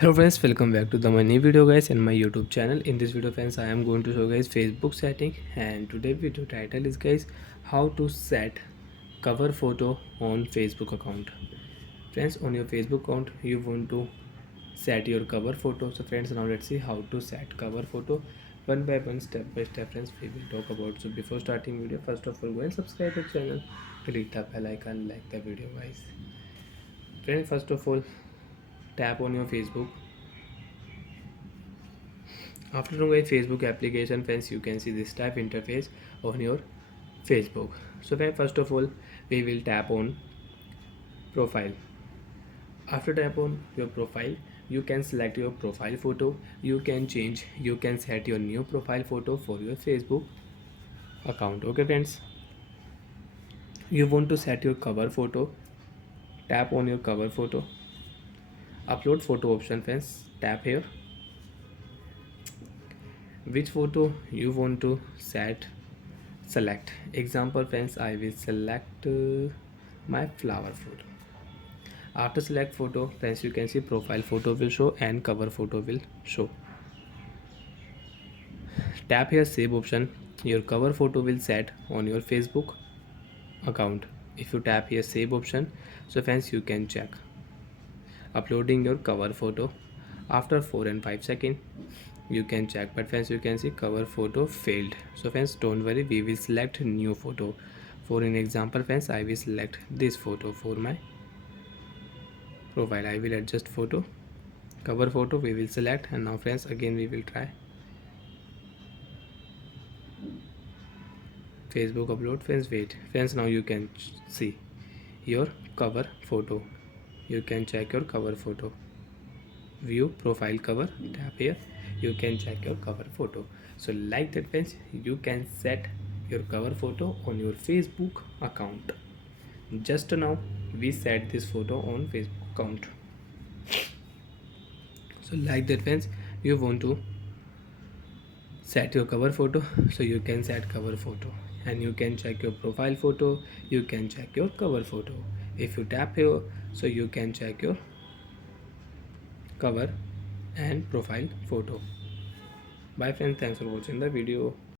Hello friends, welcome back to my new video guys in my YouTube channel. In this video friends, I am going to show guys Facebook setting, and today video title is guys how to set cover photo on Facebook account. Friends, on your Facebook account you want to set your cover photo. So friends, now let's see how to set cover photo one by one, step by step. Friends, we will talk about. So before starting video, first of all go and subscribe the channel, click the bell icon, like the video guys. Friends, first of all tap on your Facebook. After doing a Facebook application friends, you can see this type interface on your Facebook. So then first of all we will tap on profile. After tap on your profile, you can select your profile photo. You can change, you can set your new profile photo for your Facebook account. Okay friends, you want to set your cover photo, tap on your cover photo, upload photo option friends, tap here. Which photo you want to set, select. Example friends, I will select my flower photo. After select photo friends, you can see profile photo will show and cover photo will show. Tap here save option. Your cover photo will set on your Facebook account. If you tap here save option, so friends you can check uploading your cover photo. After 4 and 5 seconds you can check, but friends you can see cover photo failed. So friends don't worry, we will select new photo. For an example friends, I will select this photo for my profile. I will adjust photo, cover photo we will select, and now friends again we will try Facebook upload. Friends wait, friends now you can see your cover photo. You can check your cover photo, view profile cover, tap here, you can check your cover photo. So like that friends, you can set your cover photo on your Facebook account. Just now we set this photo on Facebook account. So like that friends, you want to set your cover photo, so you can set cover photo, and you can check your profile photo, you can check your cover photo. If you tap here, so you can check your cover and profile photo. Bye friends, thanks for watching the video.